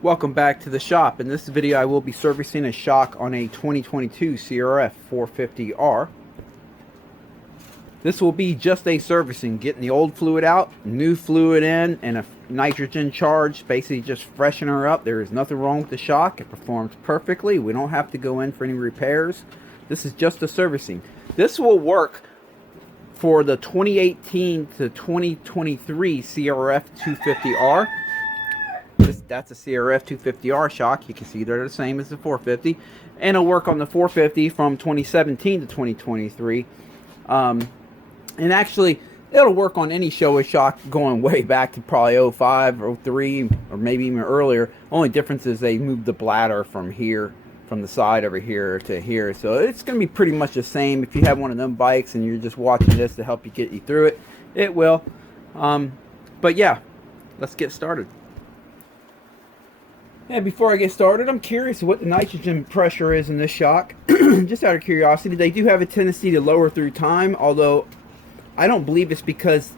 Welcome back to the shop. In this video I will be servicing a shock on a 2022 CRF450R. This will be just a servicing, getting the old fluid out, new fluid in, and a nitrogen charge, basically just freshen her up. There is nothing wrong with the shock. It performs perfectly. We don't have to go in for any repairs. This is just a servicing. This will work for the 2018 to 2023 CRF250R. That's a CRF250R shock. You can see they're the same as the 450, and it'll work on the 450 from 2017 to 2023. And actually, it'll work on any Showa shock going way back to probably 05, 03, or maybe even earlier. Only difference is they moved the bladder from here, from the side over here to here. So it's going to be pretty much the same. If you have one of them bikes and you're just watching this to help you get you through it, it will. But yeah, let's get started. And before I get started, I'm curious what the nitrogen pressure is in this shock. Just out of curiosity, they do have a tendency to lower through time, although I don't believe it's because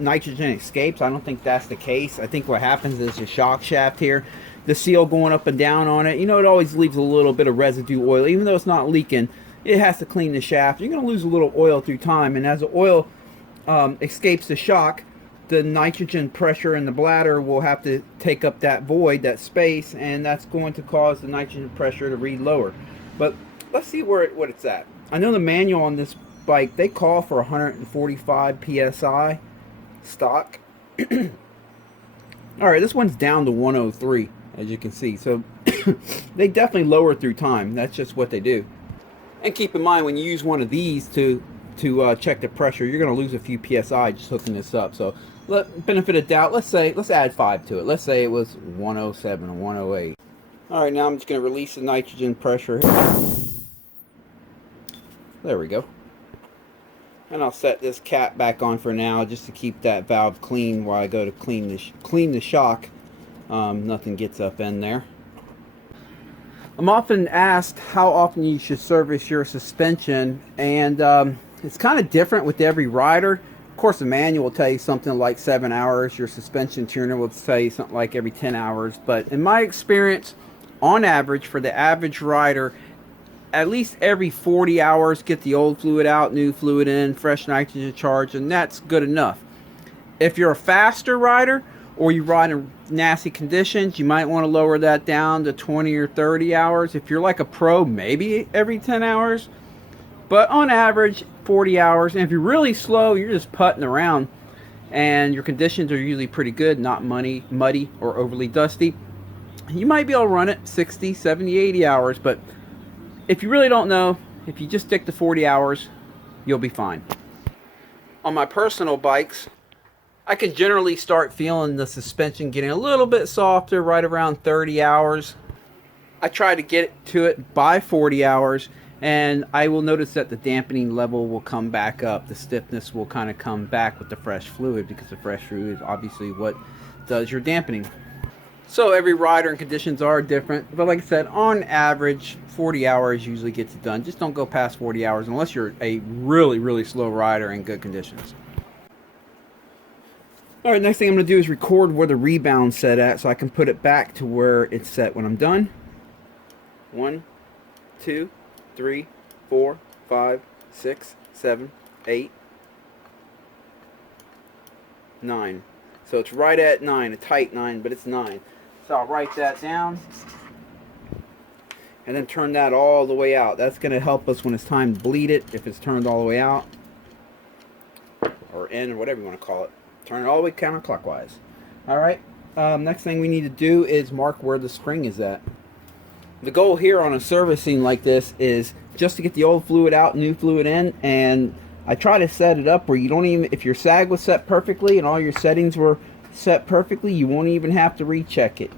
nitrogen escapes. I don't think that's the case. I think what happens is the shock shaft here, the seal going up and down on it, you know, it always leaves a little bit of residue oil. Even though it's not leaking, it has to clean the shaft. You're going to lose a little oil through time, and as the oil escapes the shock, the nitrogen pressure in the bladder will have to take up that void, that space, and that's going to cause the nitrogen pressure to read lower. But let's see what it's at. I know the manual on this bike, they call for 145 psi stock. Alright, this one's down to 103, as you can see. So they definitely lower through time. That's just what they do. And keep in mind, when you use one of these to check the pressure, you're going to lose a few psi just hooking this up. So benefit of doubt, let's add 5 to it. Let's say it was 107 or 108. Alright, now I'm just going to release the nitrogen pressure here. There we go. And I'll set this cap back on for now just to keep that valve clean while I go to clean the shock. Nothing gets up in there. I'm often asked how often you should service your suspension, and it's kind of different with every rider. Of course, the manual will tell you something like 7 hours. Your suspension tuner will tell you something like every 10 hours. But in my experience, on average, for the average rider, at least every 40 hours, get the old fluid out, new fluid in, fresh nitrogen charge, and that's good enough. If you're a faster rider, or you ride in nasty conditions, you might want to lower that down to 20 or 30 hours. If you're like a pro, maybe every 10 hours. But on average, 40 hours. And if you're really slow, you're just putting around, and your conditions are usually pretty good, not muddy or overly dusty, you might be able to run it 60, 70, 80 hours. But if you really don't know, if you just stick to 40 hours, you'll be fine. On my personal bikes, I can generally start feeling the suspension getting a little bit softer right around 30 hours. I try to get to it by 40 hours, and I will notice that the dampening level will come back up. The stiffness will kind of come back with the fresh fluid, because the fresh fluid is obviously what does your dampening. So every rider and conditions are different, but like I said, on average, 40 hours usually gets it done. Just don't go past 40 hours unless you're a really, really slow rider in good conditions. Alright, next thing I'm going to do is record where the rebound's set at so I can put it back to where it's set when I'm done. 1, 2, 3, 4, 5, 6, 7, 8, 9. So it's right at 9, a tight 9, but it's 9. So I'll write that down and then turn that all the way out. That's going to help us when it's time to bleed it, if it's turned all the way out or in, or whatever you want to call it. Turn it all the way counterclockwise. Alright, next thing we need to do is mark where the spring is at. The goal here on a servicing like this is just to get the old fluid out, new fluid in, and I try to set it up where you don't even, if your sag was set perfectly and all your settings were set perfectly, you won't even have to recheck it.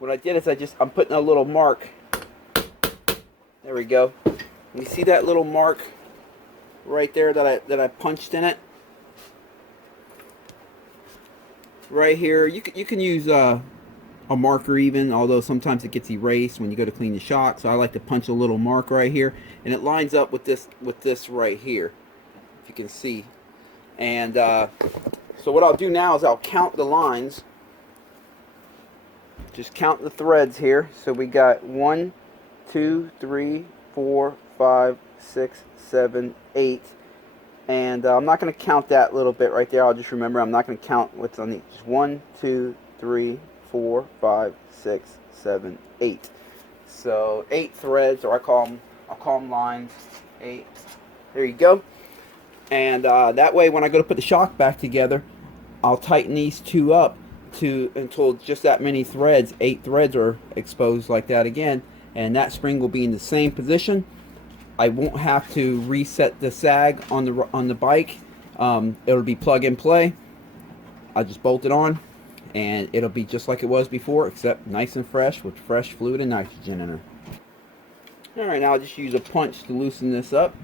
What I did is I'm putting a little mark. There we go. You see that little mark right there that I punched in it? Right here. You can use a marker even, although sometimes it gets erased when you go to clean the shock. So I like to punch a little mark right here, and it lines up with this right here, if you can see. And so what I'll do now is I'll count the lines just count the threads here. So we got 1, 2, 3, 4, 5, 6, 7, 8. And I'm not going to count that little bit right there. I'll just remember I'm not going to count what's on each. 1, 2, 3, 4, 5, 6, 7, 8. So 8 threads, or I'll call them lines. 8. There you go. And that way, when I go to put the shock back together, I'll tighten these two up until just that many threads, 8 threads, are exposed like that again, and that spring will be in the same position. I won't have to reset the sag on the bike. It'll be plug and play. I'll just bolt it on, and it'll be just like it was before, except nice and fresh with fresh fluid and nitrogen in her. All right, now I'll just use a punch to loosen this up.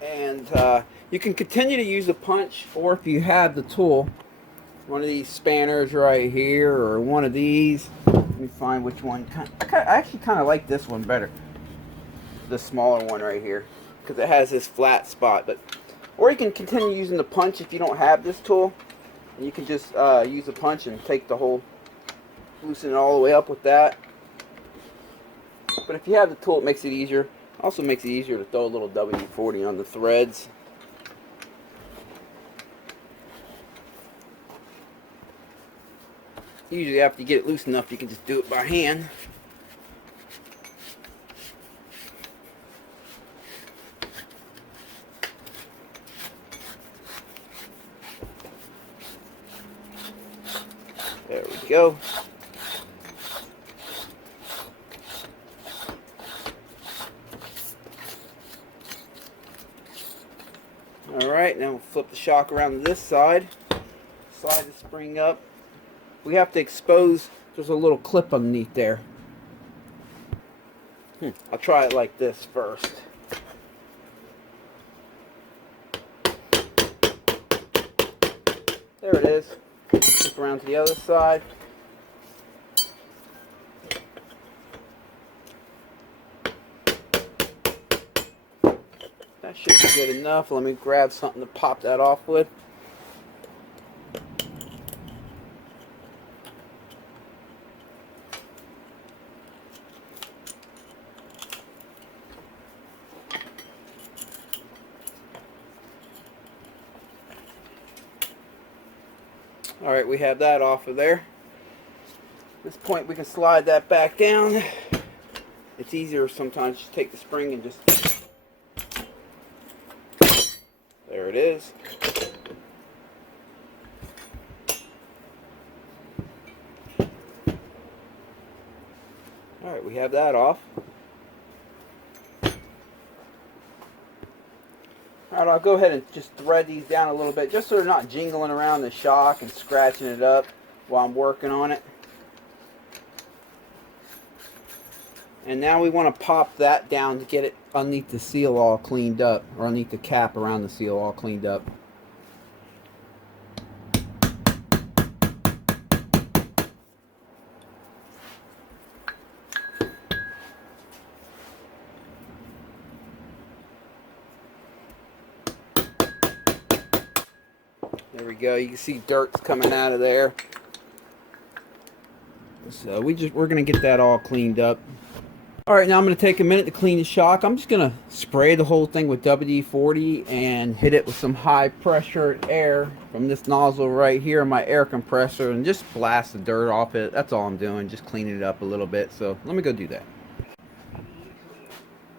And you can continue to use a punch, or if you have the tool, one of these spanners right here, or one of these. Let me find which one. I actually kind of like this one better, the smaller one right here, because it has this flat spot. But or you can continue using the punch if you don't have this tool. And you can just use a punch and take the whole, loosen it all the way up with that. But if you have the tool, it makes it easier. Also makes it easier to throw a little WD-40 on the threads. Usually after you get it loose enough, you can just do it by hand. There we go. Alright, now we'll flip the shock around to this side. Slide the spring up. We have to expose, there's a little clip underneath there. I'll try it like this first. There it is. Flip around to the other side. That should be good enough. Let me grab something to pop that off with. Alright, we have that off of there. At this point we can slide that back down. It's easier sometimes to take the spring and just... There it is. Alright, we have that off. Alright, I'll go ahead and just thread these down a little bit, just so they're not jingling around the shock and scratching it up while I'm working on it. And now we want to pop that down to get it underneath the seal all cleaned up, or underneath the cap around the seal all cleaned up. There we go. You can see dirt's coming out of there. So we're gonna get that all cleaned up. All right, now I'm gonna take a minute to clean the shock. I'm just gonna spray the whole thing with WD-40 and hit it with some high pressure air from this nozzle right here, my air compressor, and just blast the dirt off it. That's all I'm doing, just cleaning it up a little bit. So let me go do that.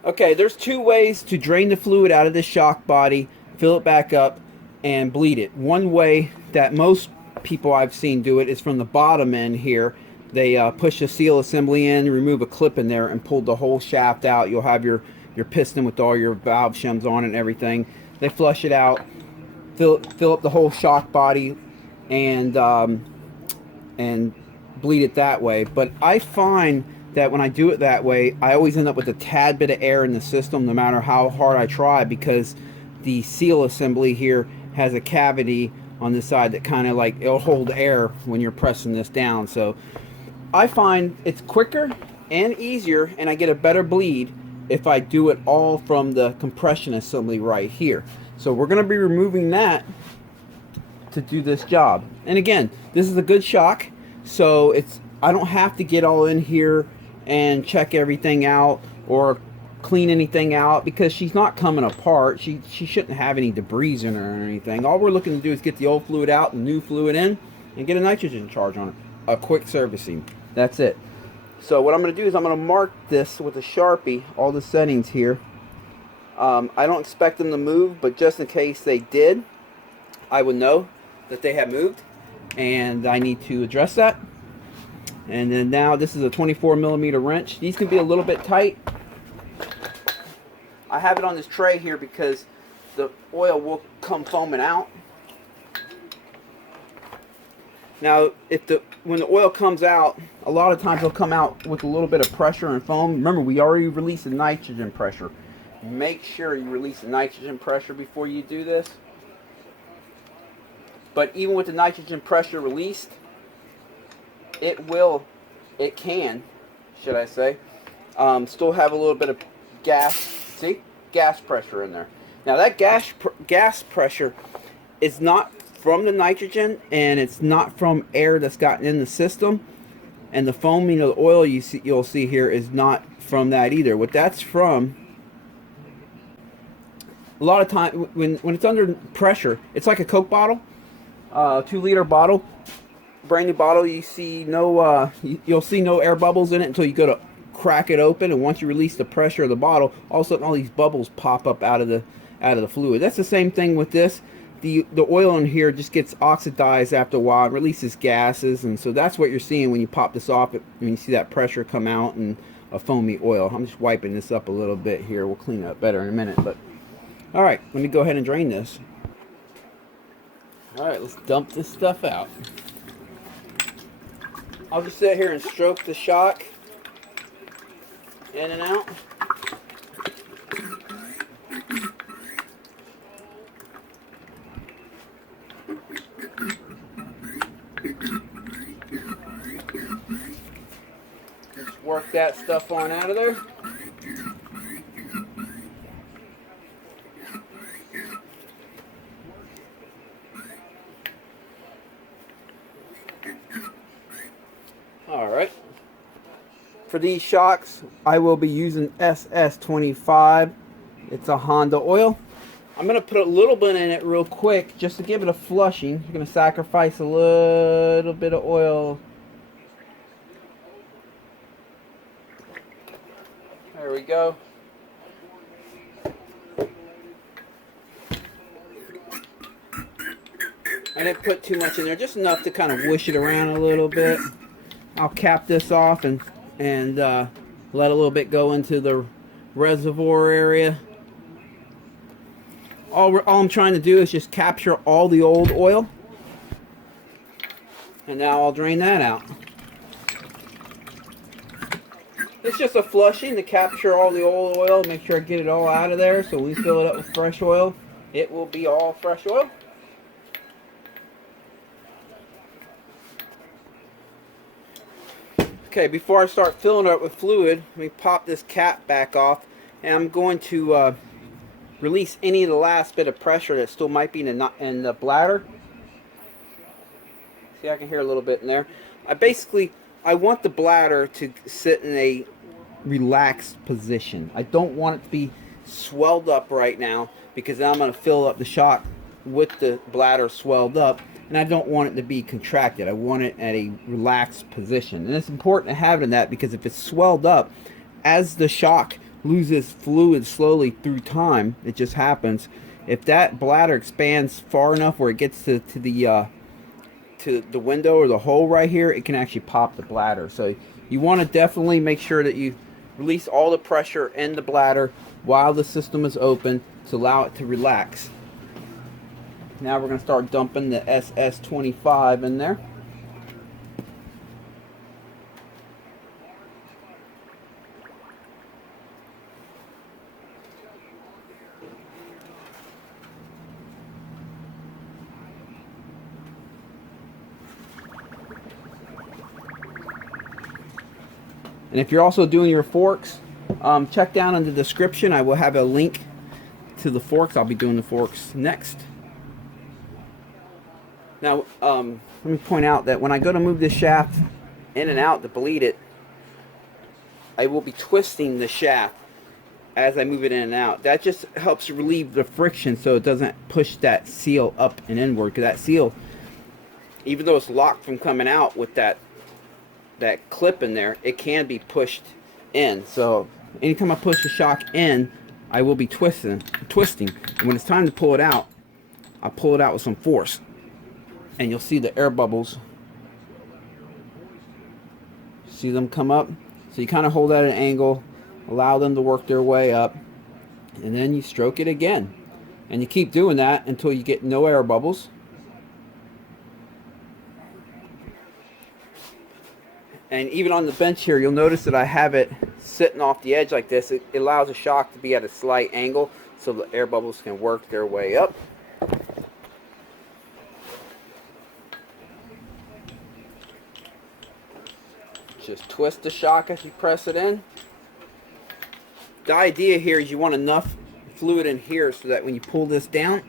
Okay, there's 2 ways to drain the fluid out of this shock body, fill it back up, and bleed it. One way that most people I've seen do it is from the bottom end here. They push a seal assembly in, remove a clip in there, and pull the whole shaft out. You'll have your piston with all your valve shims on it and everything. They flush it out, fill up the whole shock body, and bleed it that way. But I find that when I do it that way, I always end up with a tad bit of air in the system, no matter how hard I try, because the seal assembly here has a cavity on the side that kind of like, it'll hold air when you're pressing this down. So I find it's quicker and easier, and I get a better bleed if I do it all from the compression assembly right here. So we're going to be removing that to do this job. And again, this is a good shock, so I don't have to get all in here and check everything out or clean anything out, because she's not coming apart. She shouldn't have any debris in her or anything. All we're looking to do is get the old fluid out and new fluid in and get a nitrogen charge on her. A quick servicing. That's it. So what I'm going to do is I'm going to mark this with a Sharpie, all the settings here. I don't expect them to move, but just in case they did, I would know that they have moved, and I need to address that. And then now this is a 24mm wrench. These can be a little bit tight. I have it on this tray here because the oil will come foaming out. Now, when the oil comes out, a lot of times it'll come out with a little bit of pressure and foam. Remember, we already released the nitrogen pressure. Make sure you release the nitrogen pressure before you do this. But even with the nitrogen pressure released, it can, should I say, still have a little bit of gas pressure in there. Now that gas pressure is not from the nitrogen, and it's not from air that's gotten in the system, and the foaming of the oil you'll see here is not from that either. What that's from, a lot of time when it's under pressure, it's like a Coke bottle, 2-liter bottle, brand new bottle. You see no you'll see no air bubbles in it until you go to crack it open, and once you release the pressure of the bottle, all of a sudden all these bubbles pop up out of the fluid. That's the same thing with this. The oil in here just gets oxidized after a while, it releases gases, and so that's what you're seeing when you pop this off, when you see that pressure come out and a foamy oil. I'm just wiping this up a little bit here. We'll clean it up better in a minute. But all right, let me go ahead and drain this. All right, let's dump this stuff out. I'll just sit here and stroke the shock in and out. Just work that stuff on out of there. Alright. For these shocks, I will be using SS25. It's a Honda oil. I'm going to put a little bit in it real quick just to give it a flushing. I'm going to sacrifice a little bit of oil. There we go. I didn't put too much in there, just enough to kind of whoosh it around a little bit. I'll cap this off and let a little bit go into the reservoir area. All I'm trying to do is just capture all the old oil, and now I'll drain that out. It's just a flushing to capture all the old oil, make sure I get it all out of there, so when we fill it up with fresh oil, it will be all fresh oil. Okay, before I start filling it up with fluid, let me pop this cap back off, and I'm going to release any of the last bit of pressure that still might be in the bladder. See, I can hear a little bit in there. I want the bladder to sit in a relaxed position. I don't want it to be swelled up right now, because then I'm going to fill up the shock with the bladder swelled up, and I don't want it to be contracted. I want it at a relaxed position, and it's important to have it in that, because if it's swelled up, as the shock loses fluid slowly through time, it just happens. If that bladder expands far enough where it gets to the window or the hole right here, it can actually pop the bladder. So you want to definitely make sure that you release all the pressure in the bladder while the system is open to allow it to relax. Now we're going to start dumping the SS25 in there. And if you're also doing your forks, Check down in the description. I will have a link to the forks. I'll be doing the forks next. Now, let me point out that when I go to move this shaft in and out to bleed it, I will be twisting the shaft as I move it in and out. That just helps relieve the friction so it doesn't push that seal up and inward. Because that seal, even though it's locked from coming out with that clip in there, it can be pushed in. So anytime I push the shock in, I will be twisting. And when it's time to pull it out, I pull it out with some force. And you'll see the air bubbles. See them come up? So you kind of hold at an angle, allow them to work their way up, and then you stroke it again. And you keep doing that until you get no air bubbles. And even on the bench here, you'll notice that I have it sitting off the edge like this. It allows the shock to be at a slight angle so the air bubbles can work their way up. Just twist the shock as you press it in. The idea here is you want enough fluid in here so that when you pull this down,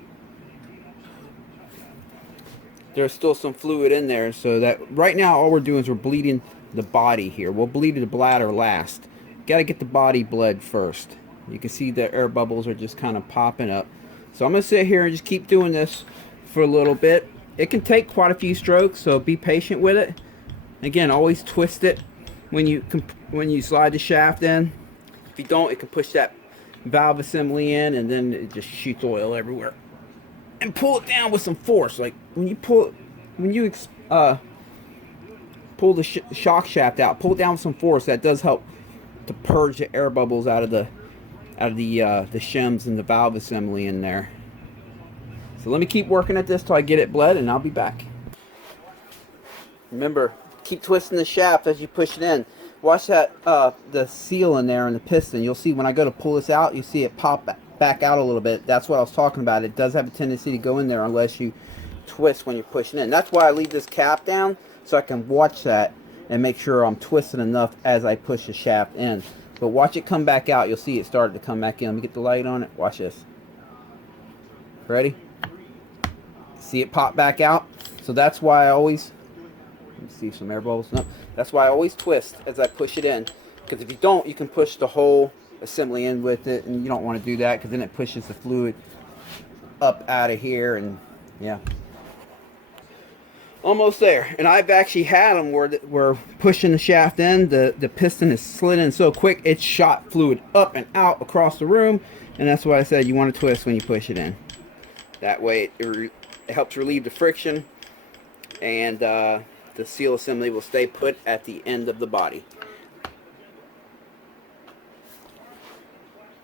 there's still some fluid in there, so that right now all we're doing is we're bleeding the body here. We'll bleed the bladder last. Got to get the body bled first. You can see the air bubbles are just kind of popping up. So I'm going to sit here and just keep doing this for a little bit. It can take quite a few strokes, so be patient with it. Again, always twist it when you slide the shaft in. If you don't, it can push that valve assembly in, and then it just shoots oil everywhere. And pull it down with some force. Like when you pull the shock shaft out, pull it down with some force. That does help to purge the air bubbles out of the shims and the valve assembly in there. So let me keep working at this till I get it bled, and I'll be back. Remember, keep twisting the shaft as you push it in. Watch that the seal in there and the piston. You'll see when I go to pull this out, you see it pop back out a little bit. That's what I was talking about. It does have a tendency to go in there unless you twist when you're pushing in. That's why I leave this cap down, so I can watch that and make sure I'm twisting enough as I push the shaft in. But watch it come back out. You'll see it started to come back in. Let me get the light on it. Watch this. Ready? See it pop back out? So that's why I always... Let me see some air bubbles. No, that's why I always twist as I push it in. Because if you don't, you can push the whole assembly in with it, and you don't want to do that because then it pushes the fluid up out of here, and yeah. Almost there. And I've actually had them where we're pushing the shaft in. The piston is slid in so quick it shot fluid up and out across the room, and that's why I said you want to twist when you push it in. That way it helps relieve the friction, and the seal assembly will stay put at the end of the body.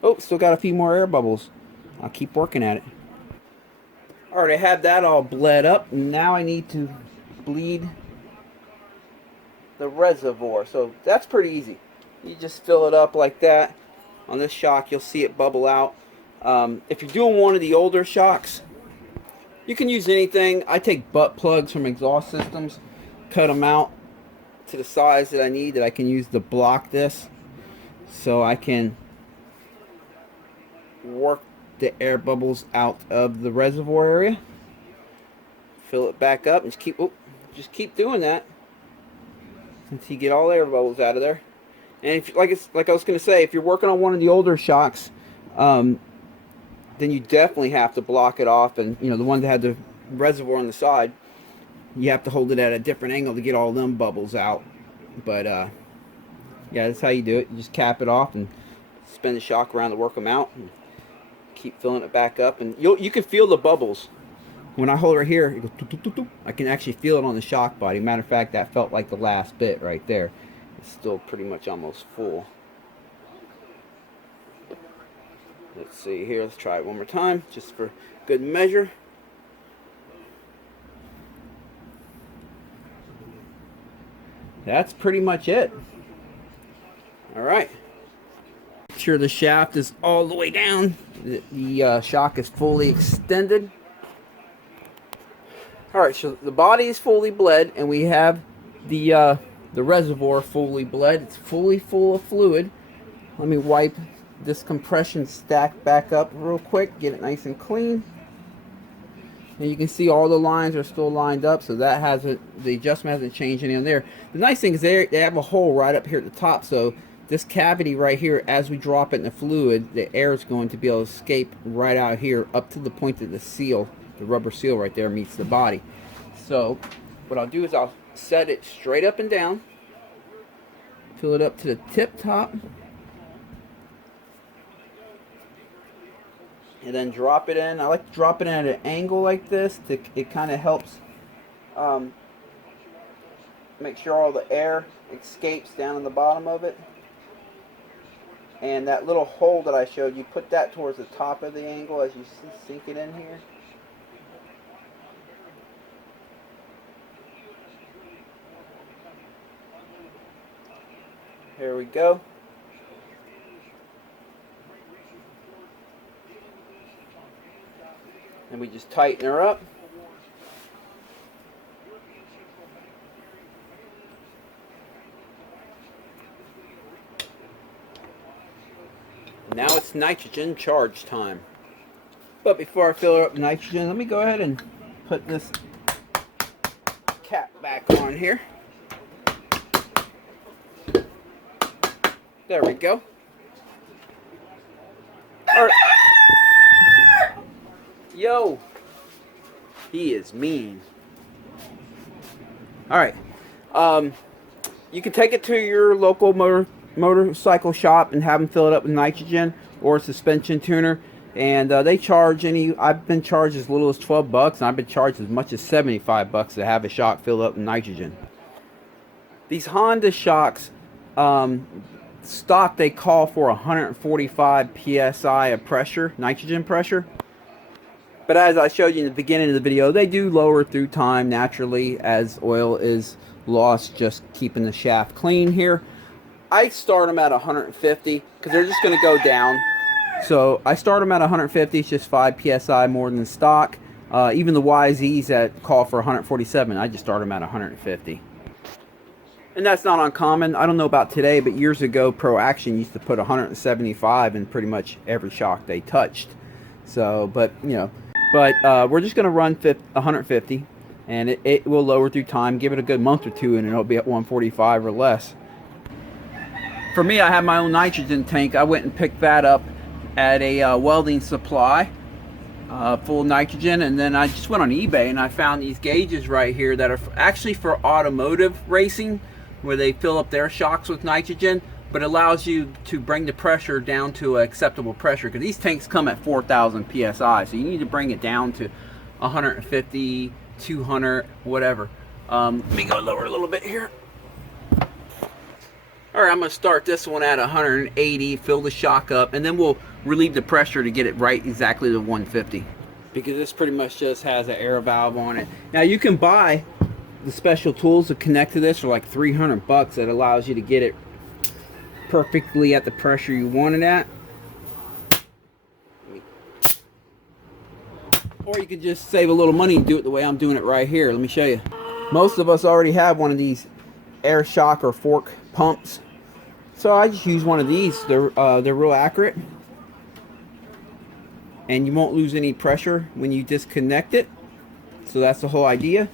Oh, still got a few more air bubbles. I'll keep working at it. Alright, I have that all bled up. Now I need to bleed the reservoir. So that's pretty easy. You just fill it up like that. On this shock, you'll see it bubble out. If you're doing one of the older shocks, you can use anything. I take butt plugs from exhaust systems, cut them out to the size that I need, that I can use to block this, so I can work the air bubbles out of the reservoir area. Fill it back up and just keep doing that until you get all the air bubbles out of there. And if, like I was going to say, if you're working on one of the older shocks, then you definitely have to block it off, and the one that had the reservoir on the side, you have to hold it at a different angle to get all them bubbles out. But yeah, that's how you do it. You just cap it off and spin the shock around to work them out, and keep filling it back up, and you can feel the bubbles. When I hold it right here, it goes doo, doo, doo, doo. I can actually feel it on the shock body. Matter of fact, that felt like the last bit right there. It's still pretty much almost full. Let's see here. Let's try it one more time, just for good measure. That's pretty much it. All right. Make sure the shaft is all the way down. The shock is fully extended. All right, so the body is fully bled, and we have the reservoir fully bled. It's fully full of fluid. Let me wipe this compression stack back up real quick, get it nice and clean. And you can see all the lines are still lined up, so that hasn't, the adjustment hasn't changed any on there. The nice thing is they have a hole right up here at the top, so this cavity right here, as we drop it in the fluid, the air is going to be able to escape right out here up to the point that the seal, the rubber seal right there, meets the body. So what I'll do is I'll set it straight up and down, fill it up to the tip top, and then drop it in. I like to drop it in at an angle like this. It kind of helps make sure all the air escapes down in the bottom of it. And that little hole that I showed you, put that towards the top of the angle as you sink it in here. Here we go. And we just tighten her up. Now it's nitrogen charge time. But before I fill her up with nitrogen, let me go ahead and put this cap back on here. There we go. All right. Yo, he is mean. All right, you can take it to your local motorcycle shop and have them fill it up with nitrogen or a suspension tuner, and they charge I've been charged as little as 12 bucks, and I've been charged as much as 75 bucks to have a shock filled up with nitrogen. These Honda shocks, stock, they call for 145 psi of pressure, nitrogen pressure. But as I showed you in the beginning of the video, they do lower through time naturally as oil is lost, just keeping the shaft clean here. I start them at 150 because they're just going to go down. So I start them at 150, it's just 5 psi more than stock. Even the YZs that call for 147, I just start them at 150. And that's not uncommon. I don't know about today, but years ago, Pro Action used to put 175 in pretty much every shock they touched. So, but, you know. But we're just going to run 150, and it will lower through time. Give it a good month or two, and it'll be at 145 or less. For me, I have my own nitrogen tank. I went and picked that up at a welding supply, full of nitrogen, and then I just went on eBay, and I found these gauges right here that are actually for automotive racing, where they fill up their shocks with nitrogen, but it allows you to bring the pressure down to an acceptable pressure, because these tanks come at 4,000 psi, so you need to bring it down to 150, 200, whatever. Let me go lower a little bit here. Alright, I'm going to start this one at 180, fill the shock up, and then we'll relieve the pressure to get it right exactly to 150, because this pretty much just has an air valve on it. Now you can buy the special tools to connect to this for like 300 bucks that allows you to get it perfectly at the pressure you want it at. Or you can just save a little money and do it the way I'm doing it right here. Let me show you. Most of us already have one of these air shock or fork pumps, so I just use one of these. They're real accurate, and you won't lose any pressure when you disconnect it. So that's the whole idea.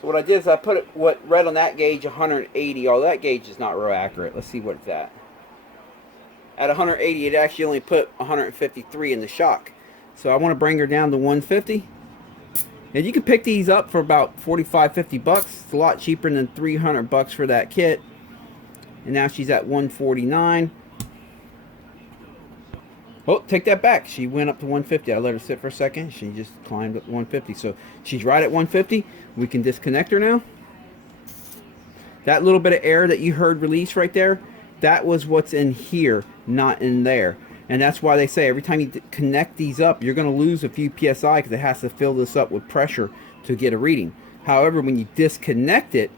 So what I did is I put what read on that gauge 180. Oh, that gauge is not real accurate. Let's see what it's at. At 180, it actually only put 153 in the shock. So I want to bring her down to 150. And you can pick these up for about 45, 50 bucks. It's a lot cheaper than 300 bucks for that kit. And now she's at 149. Oh, take that back. She went up to 150. I let her sit for a second. She just climbed up to 150. So she's right at 150. We can disconnect her now. That little bit of air that you heard release right there, that was what's in here, not in there. And that's why they say every time you connect these up, you're going to lose a few psi because it has to fill this up with pressure to get a reading. However, when you disconnect it,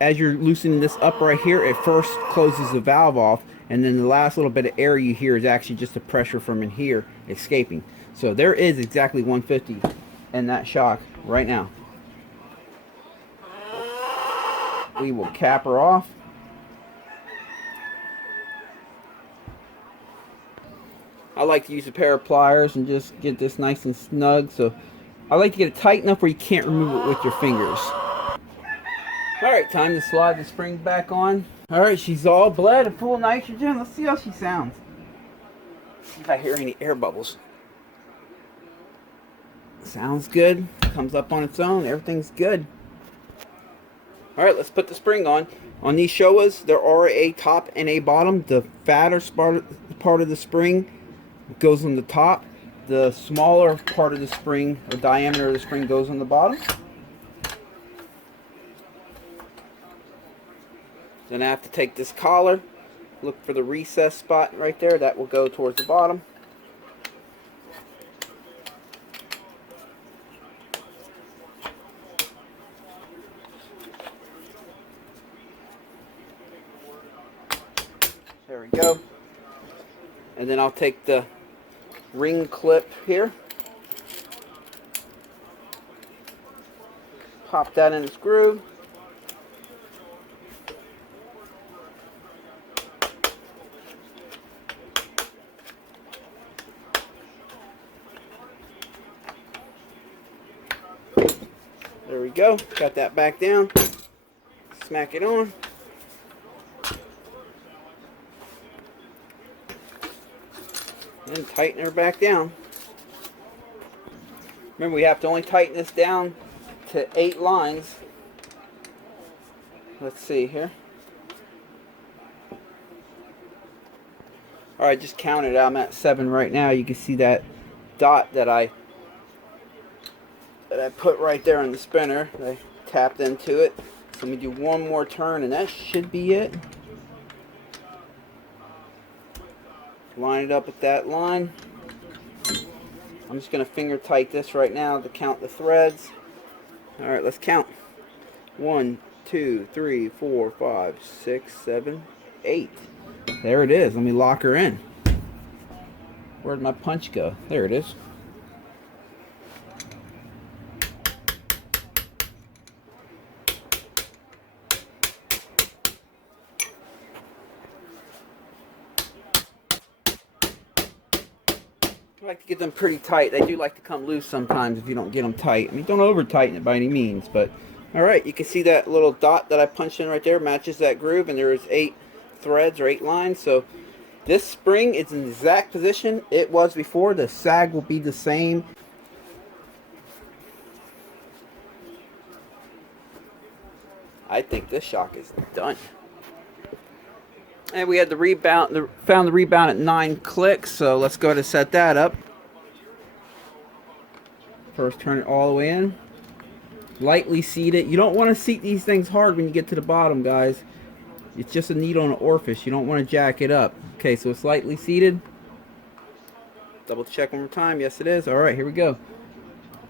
as you're loosening this up right here, it first closes the valve off, and then the last little bit of air you hear is actually just the pressure from in here escaping. So there is exactly 150 in that shock right now. We will cap her off. I like to use a pair of pliers and just get this nice and snug. So I like to get it tight enough where you can't remove it with your fingers. Alright, time to slide the spring back on. Alright, she's all bled and full of nitrogen. Let's see how she sounds. See if I hear any air bubbles. Sounds good. Comes up on its own. Everything's good. Alright, let's put the spring on. On these Showas, there are a top and a bottom. The fatter part of the spring goes on the top. The smaller part of the spring, or diameter of the spring, goes on the bottom. Then I have to take this collar, look for the recess spot right there. That will go towards the bottom. There we go. And then I'll take the ring clip here, pop that in its groove. There we go. Got that back down. Smack it on. And tighten her back down. Remember, we have to only tighten this down to 8 lines. Let's see here. Alright, just counted. I'm at 7 right now. You can see that dot that I put right there on the spinner. I tapped into it. So let me do one more turn and that should be it. Line it up with that line. I'm just going to finger tight this right now to count the threads. Alright, let's count. 1, 2, 3, 4, 5, 6, 7, 8. There it is. Let me lock her in. Where'd my punch go? There it is. I like to get them pretty tight. They do like to come loose sometimes if you don't get them tight. I mean, don't over tighten it by any means, but alright, you can see that little dot that I punched in right there matches that groove, and there is 8 threads or 8 lines. So this spring is in the exact position it was before. The sag will be the same. I think this shock is done. And we had the rebound, found the rebound at 9 clicks, so let's go ahead and set that up. First, turn it all the way in. Lightly seat it. You don't want to seat these things hard when you get to the bottom, guys. It's just a needle and an orifice. You don't want to jack it up. Okay, so it's lightly seated. Double check one more time. Yes, it is. All right, here we go.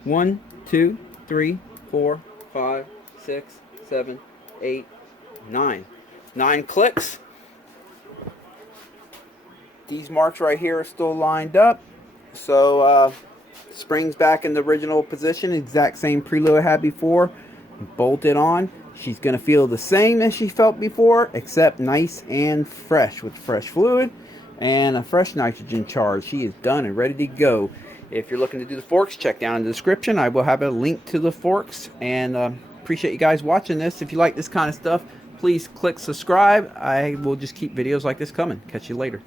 1, 2, 3, 4, 5, 6, 7, 8, 9. 9 clicks. These marks right here are still lined up. So springs back in the original position, exact same preload I had before. Bolt it on. She's going to feel the same as she felt before, except nice and fresh with fresh fluid and a fresh nitrogen charge. She is done and ready to go. If you're looking to do the forks, check down in the description. I will have a link to the forks, and appreciate you guys watching this. If you like this kind of stuff, please click subscribe. I will just keep videos like this coming. Catch you later.